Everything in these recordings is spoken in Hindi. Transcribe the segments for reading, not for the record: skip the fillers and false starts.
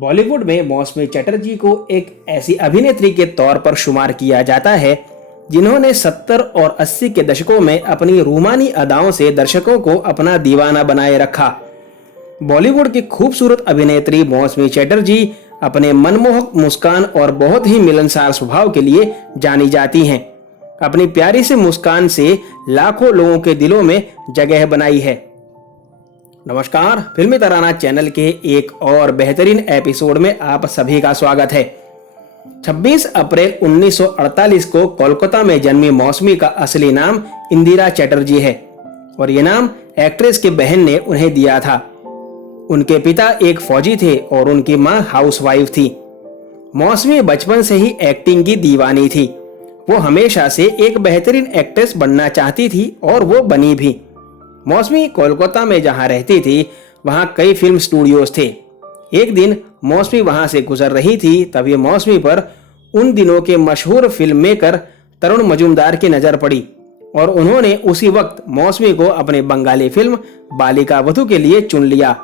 बॉलीवुड में मौसमी चटर्जी को एक ऐसी अभिनेत्री के तौर पर शुमार किया जाता है जिन्होंने 70 और 80 के दशकों में अपनी रूमानी अदाओं से दर्शकों को अपना दीवाना बनाए रखा। बॉलीवुड की खूबसूरत अभिनेत्री मौसमी चटर्जी अपने मनमोहक मुस्कान और बहुत ही मिलनसार स्वभाव के लिए जानी जाती हैं। अपनी प्यारी सी मुस्कान से लाखों लोगों के दिलों में जगह बनाई है। नमस्कार, फिल्मी तराना चैनल के एक और बेहतरीन एपिसोड में आप सभी का स्वागत है। 26 अप्रैल 1948 को कोलकाता में जन्मी मौसमी का असली नाम इंदिरा चटर्जी है और ये नाम एक्ट्रेस की बहन ने उन्हें दिया था। उनके पिता एक फौजी थे और उनकी मां हाउसवाइफ थी। मौसमी बचपन से ही एक्टिंग की दीवानी थी। वो हमेशा से एक बेहतरीन एक्ट्रेस बनना चाहती थी और वो बनी भी। मौसमी कोलकाता में जहां रहती थी वहां कई फिल्म स्टूडियोज थे। एक दिन मौसमी वहां से गुजर रही थी, तभी मौसमी पर उन दिनों के मशहूर फिल्म मेकर तरुण मजूमदार की नजर पड़ी और उन्होंने उसी वक्त मौसमी को अपने बंगाली फिल्म बालिका वधू के लिए चुन लिया।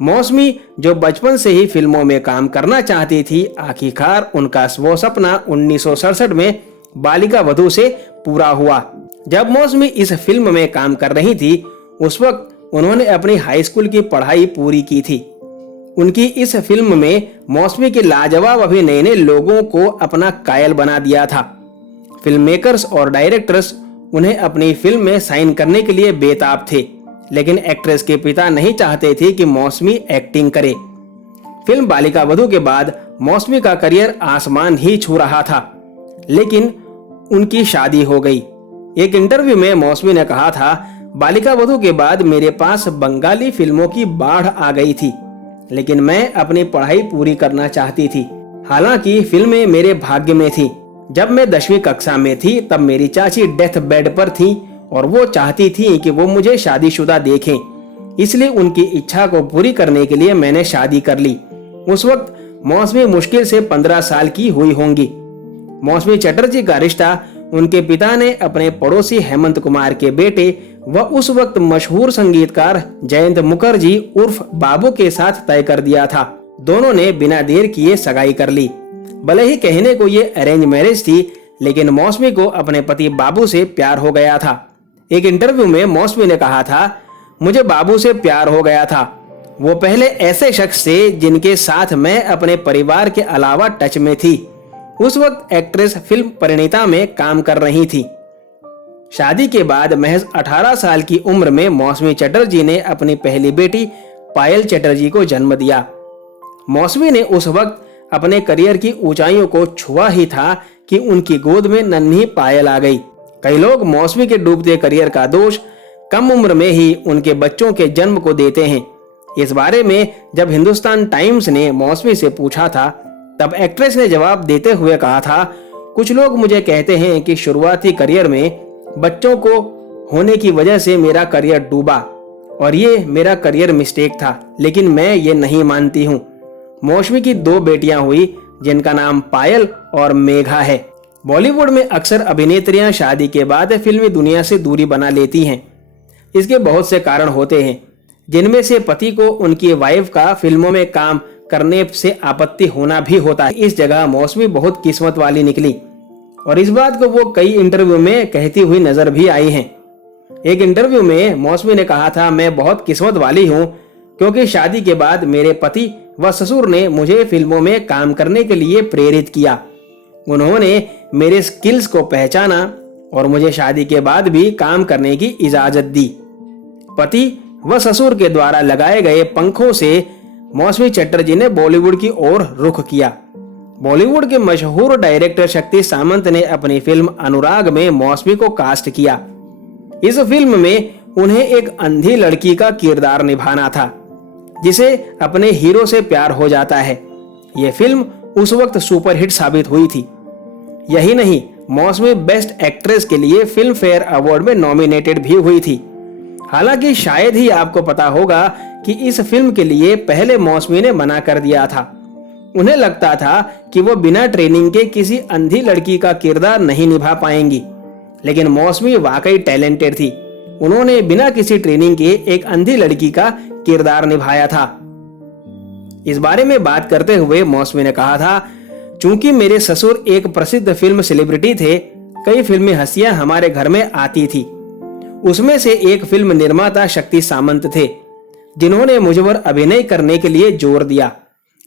मौसमी जो बचपन से ही फिल्मों में काम करना चाहती थी, आखिरकार उनका वो सपना 1967 में बालिका वधू से पूरा हुआ। जब मौसमी इस फिल्म में काम कर रही थी, उस वक्त उन्होंने अपनी हाई स्कूल की पढ़ाई पूरी की थी। उनकी इस फिल्म में मौसमी के लाजवाब अभिनय ने लोगों को अपना कायल बना दिया था। फिल्म मेकर्स और डायरेक्टर्स उन्हें अपनी फिल्म में साइन करने के लिए बेताब थे, लेकिन एक्ट्रेस के पिता नहीं चाहते थे कि मौसमी एक्टिंग करे। फिल्म बालिका वधू के बाद मौसमी का करियर आसमान ही छू रहा था, लेकिन उनकी शादी हो गई। एक इंटरव्यू में मौसमी ने कहा था, बालिका वधू के बाद मेरे पास बंगाली फिल्मों की बाढ़ आ गई थी, लेकिन मैं अपनी पढ़ाई पूरी करना चाहती थी। हालांकि फिल्में मेरे भाग्य में थी। जब मैं 10वीं कक्षा में थी तब मेरी चाची डेथ बेड पर थी और वो चाहती थी कि वो मुझे शादीशुदा देखें, इसलिए उनकी इच्छा को पूरी करने के लिए मैंने शादी कर ली। उस वक्त मौसमी मुश्किल से 15 साल की हुई होंगी। मौसमी चटर्जी का रिश्ता उनके पिता ने अपने पड़ोसी हेमंत कुमार के बेटे व उस वक्त मशहूर संगीतकार जयंत मुखर्जी उर्फ बाबू के साथ तय कर दिया था। दोनों ने बिना देर किए सगाई कर ली। भले ही कहने को ये अरेंज मैरिज थी, लेकिन मौसमी को अपने पति बाबू से प्यार हो गया था। एक इंटरव्यू में मौसमी ने कहा था, मुझे बाबू से प्यार हो गया था। वो पहले ऐसे शख्स थे जिनके साथ मैं अपने परिवार के अलावा टच में थी। उस वक्त एक्ट्रेस फिल्म परिणीता में काम कर रही थी। शादी के बाद महज 18 साल की उम्र में मौसमी चटर्जी ने अपनी पहली बेटी पायल चटर्जी को जन्म दिया। मौसमी ने उस वक्त अपने करियर की ऊंचाइयों को छुआ ही था कि उनकी गोद में नन्ही पायल आ गई। कई लोग मौसमी के डूबते करियर का दोष कम उम्र में ही उनके बच्चों के जन्म को देते हैं। इस बारे में जब हिंदुस्तान टाइम्स ने मौसमी से पूछा था, तब एक्ट्रेस ने जवाब देते हुए कहा था, कुछ लोग मुझे कहते हैं कि शुरुआती करियर में बच्चों को होने की वजह से मेरा करियर डूबा और ये मेरा करियर मिस्टेक था, लेकिन मैं ये नहीं मानती हूँ। मौसमी की 2 बेटियां हुई जिनका नाम पायल और मेघा है। बॉलीवुड में अक्सर अभिनेत्रियां शादी के बाद फिल्मी दुनिया से दूरी बना लेती हैं। इसके बहुत से कारण होते हैं, जिनमें से पति को उनकी वाइफ का फिल्मों में काम करने से आपत्ति होना भी होता है। इस जगह मौसमी बहुत किस्मत वाली निकली और इस बात को वो कई इंटरव्यू में कहती हुई नजर भी आई हैं। एक इंटरव्यू में मौसमी ने कहा था, मैं बहुत किस्मत वाली हूँ क्योंकि शादी के बाद मेरे पति व ससुर ने मुझे फिल्मों में काम करने के लिए प्रेरित किया। उन्होंने मेरे स्किल्स को पहचाना और मुझे शादी के बाद भी काम करने की इजाजत दी। पति व ससुर के द्वारा लगाए गए पंखों से मौसमी चटर्जी ने बॉलीवुड की ओर रुख किया। बॉलीवुड के मशहूर डायरेक्टर शक्ति सामंत ने अपनी फिल्म अनुराग में मौसमी को कास्ट किया। इस फिल्म में उन्हें एक अंधी लड़की का किरदार निभाना था जिसे अपने हीरो से प्यार हो जाता है। यह फिल्म उस वक्त सुपरहिट साबित हुई थी। यही नहीं, मौसमी बेस्ट एक्ट्रेस के लिए फिल्म फेयर अवार्ड में नॉमिनेटेड भी हुई थी। हालांकि शायद ही आपको पता होगा कि इस फिल्म के लिए पहले मौसमी ने मना कर दिया था। उन्हें लगता था कि वो बिना ट्रेनिंग के किसी अंधी लड़की का किरदार नहीं निभा पाएंगी, लेकिन मौसमी वाकई टैलेंटेड थी। उन्होंने बिना किसी ट्रेनिंग के एक अंधी लड़की का किरदार निभाया था। इस बारे में बात करते हुए मौसमी ने कहा था, चूंकि मेरे ससुर एक प्रसिद्ध फिल्म सेलिब्रिटी थे, कई फिल्मी हस्तियां हमारे घर में आती थी। उसमें से एक फिल्म निर्माता शक्ति सामंत थे, जिन्होंने मुझ पर अभिनय करने के लिए जोर दिया।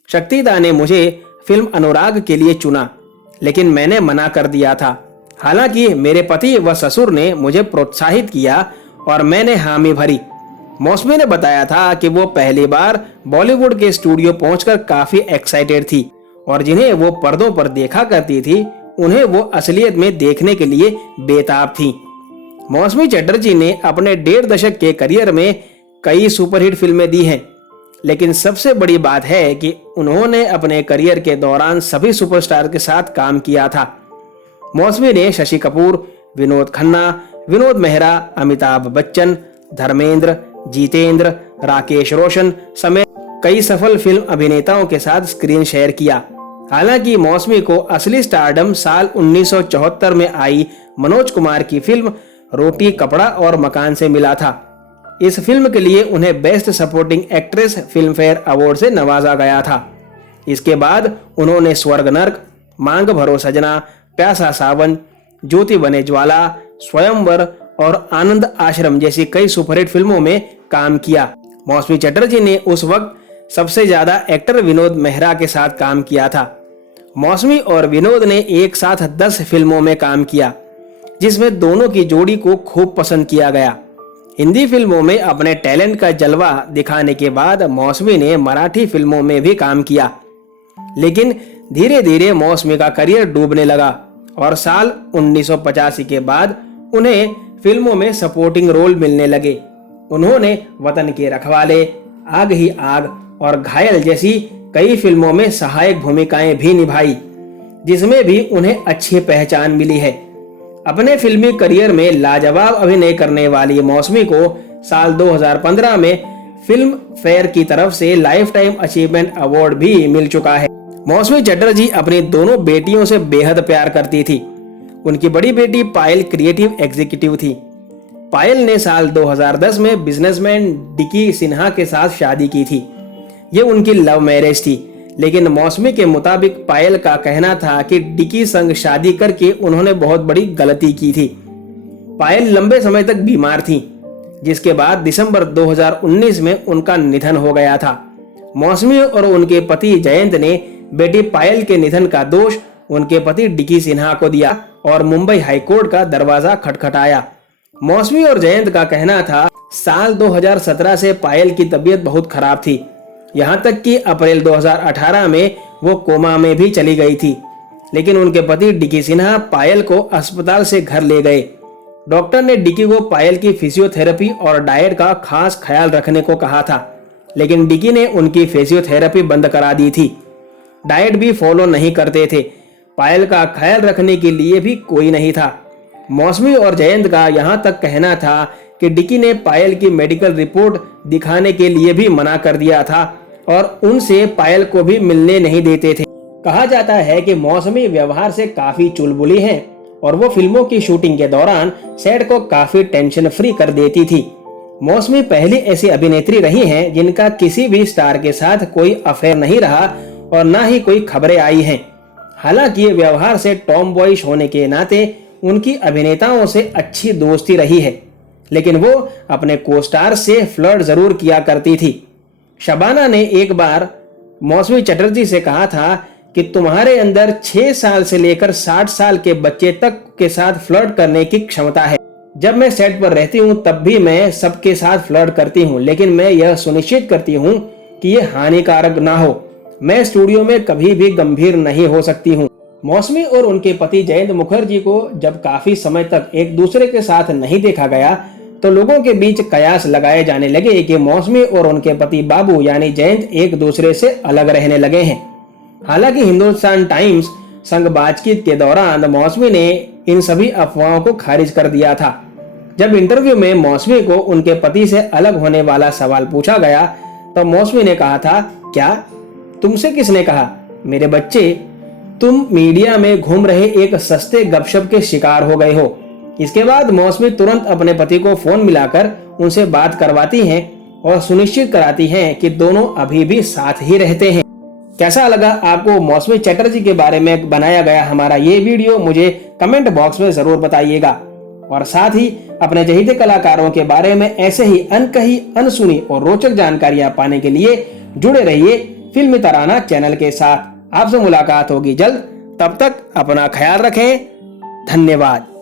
शक्तिदा ने मुझे फिल्म अनुराग के लिए चुना, लेकिन मैंने मना कर दिया था। हालांकि मेरे पति व ससुर ने मुझे प्रोत्साहित किया और मैंने हामी भरी। मौसमी ने बताया था कि वो पहली बार बॉलीवुड के स्टूडियो पहुंचकर काफी एक्साइटेड थी और जिन्हें वो पर्दों पर देखा करती थी, उन्हें वो असलियत में देखने के लिए बेताब थी। मौसमी चटर्जी ने अपने 1.5 दशक के करियर में कई सुपरहिट फिल्में दी हैं, लेकिन सबसे बड़ी बात है कि उन्होंने अपने करियर के दौरान सभी सुपरस्टार के साथ काम किया था। मौसमी ने शशि कपूर, विनोद खन्ना, विनोद मेहरा, अमिताभ बच्चन, धर्मेंद्र, जितेंद्र, राकेश रोशन समेत कई सफल फिल्म अभिनेताओं के साथ स्क्रीन शेयर किया। हालांकि मौसमी को असली स्टारडम साल 1974 में आई मनोज कुमार की फिल्म रोटी कपड़ा और मकान से मिला था। इस फिल्म के लिए उन्हें best supporting actress film fair award से नवाजा गया था। इसके बाद उन्होंने स्वर्ग नर्क, मांग भरो सजना, प्यासा सावन, ज्योति बने ज्वाला, स्वयंवर और आनंद आश्रम जैसी कई सुपरहिट फिल्मों में काम किया। मौसमी चटर्जी ने उस वक्त सबसे ज्यादा एक्टर विनोद मेहरा के साथ काम किया था। मौसमी और विनोद ने एक साथ 10 फिल्मों में काम किया, जिसमें दोनों की जोड़ी को खूब पसंद किया गया। हिंदी फिल्मों में अपने टैलेंट का जलवा दिखाने के बाद मौसमी ने मराठी फिल्मों में भी काम किया, लेकिन धीरे धीरे मौसमी का करियर डूबने लगा और साल 1985 के बाद उन्हें फिल्मों में सपोर्टिंग रोल मिलने लगे। उन्होंने वतन के रखवाले, आग ही आग और घायल जैसी कई फिल्मों में सहायक भूमिकाएं भी निभाई, जिसमें भी उन्हें अच्छी पहचान मिली है। अपने फिल्मी करियर में लाजवाब अभिनय करने वाली मौसमी को साल 2015 में फिल्म फेयर की तरफ से लाइफ टाइम अचीवमेंट अवार्ड भी मिल चुका है। मौसमी चटर्जी अपनी दोनों बेटियों से बेहद प्यार करती थी। उनकी बड़ी बेटी पायल क्रिएटिव एग्जीक्यूटिव थी। पायल ने साल 2010 में बिजनेसमैन डिकी सिन्हा के साथ शादी की थी। ये उनकी लव मैरिज थी, लेकिन मौसमी के मुताबिक पायल का कहना था कि डिकी संग शादी करके उन्होंने बहुत बड़ी गलती की थी। पायल लंबे समय तक बीमार थी, जिसके बाद दिसंबर 2019 में उनका निधन हो गया था। मौसमी और उनके पति जयंत ने बेटी पायल के निधन का दोष उनके पति डिकी सिन्हा को दिया और मुंबई हाईकोर्ट का दरवाजा खटखटाया। मौसमी और जयंत का कहना था, साल 2017 से पायल की तबीयत बहुत खराब थी, यहाँ तक कि अप्रैल 2018 में वो कोमा में भी चली गई थी। लेकिन उनके पति डिकी सिन्हा पायल को अस्पताल से घर ले गए। डॉक्टर ने डिकी को पायल की फिजियोथेरेपी और डाइट का खास ख्याल रखने को कहा था, लेकिन डिकी ने उनकी फिजियोथेरेपी बंद करा दी थी। डाइट भी फॉलो नहीं करते थे। पायल का ख्याल रखने के लिए भी कोई नहीं था। मौसमी और जयंत का यहाँ तक कहना था कि डिकी ने पायल की मेडिकल रिपोर्ट दिखाने के लिए भी मना कर दिया था और उनसे पायल को भी मिलने नहीं देते थे। कहा जाता है कि मौसमी व्यवहार से काफी चुलबुली हैं और वो फिल्मों की शूटिंग के दौरान सेट को काफी टेंशन फ्री कर देती थी। मौसमी पहली ऐसी अभिनेत्री रही हैं जिनका किसी भी स्टार के साथ कोई अफेयर नहीं रहा और ना ही कोई खबरें आई हैं। हालांकि व्यवहार से टॉम बॉयिश होने के नाते उनकी अभिनेताओं से अच्छी दोस्ती रही है, लेकिन वो अपने को-स्टार से फ्लर्ट जरूर किया करती थी। शबाना ने एक बार मौसमी चटर्जी से कहा था कि तुम्हारे अंदर 6 साल से लेकर 60 साल के बच्चे तक के साथ फ्लर्ट करने की क्षमता है। जब मैं सेट पर रहती हूँ तब भी मैं सबके साथ फ्लर्ट करती हूँ, लेकिन मैं यह सुनिश्चित करती हूँ कि यह हानिकारक ना हो। मैं स्टूडियो में कभी भी गंभीर नहीं हो सकती हूँ। मौसमी और उनके पति जयंत मुखर्जी को जब काफी समय तक एक दूसरे के साथ नहीं देखा गया तो लोगों के बीच कयास लगाए जाने लगे कि मौसमी और उनके पति बाबू यानी जयंत एक दूसरे से अलग रहने लगे हैं। हालांकि हिंदुस्तान टाइम्स संग बातचीत के दौरान मौसमी ने इन सभी अफवाहों को खारिज कर दिया था। जब इंटरव्यू में मौसमी को उनके पति से अलग होने वाला सवाल पूछा गया तो मौसमी ने कहा था, क्या तुमसे किसने कहा? मेरे बच्चे, तुम मीडिया में घूम रहे एक सस्ते गपशप के शिकार हो गए हो। इसके बाद मौसमी तुरंत अपने पति को फोन मिलाकर उनसे बात करवाती हैं और सुनिश्चित कराती हैं कि दोनों अभी भी साथ ही रहते हैं। कैसा लगा आपको मौसमी चटर्जी के बारे में बनाया गया हमारा ये वीडियो, मुझे कमेंट बॉक्स में जरूर बताइएगा। और साथ ही अपने चहेते कलाकारों के बारे में ऐसे ही अनकही, अनसुनी और रोचक जानकारियां पाने के लिए जुड़े रहिए फिल्मी तराना चैनल के साथ। आपसे मुलाकात होगी जल्द, तब तक अपना ख्याल रखें। धन्यवाद।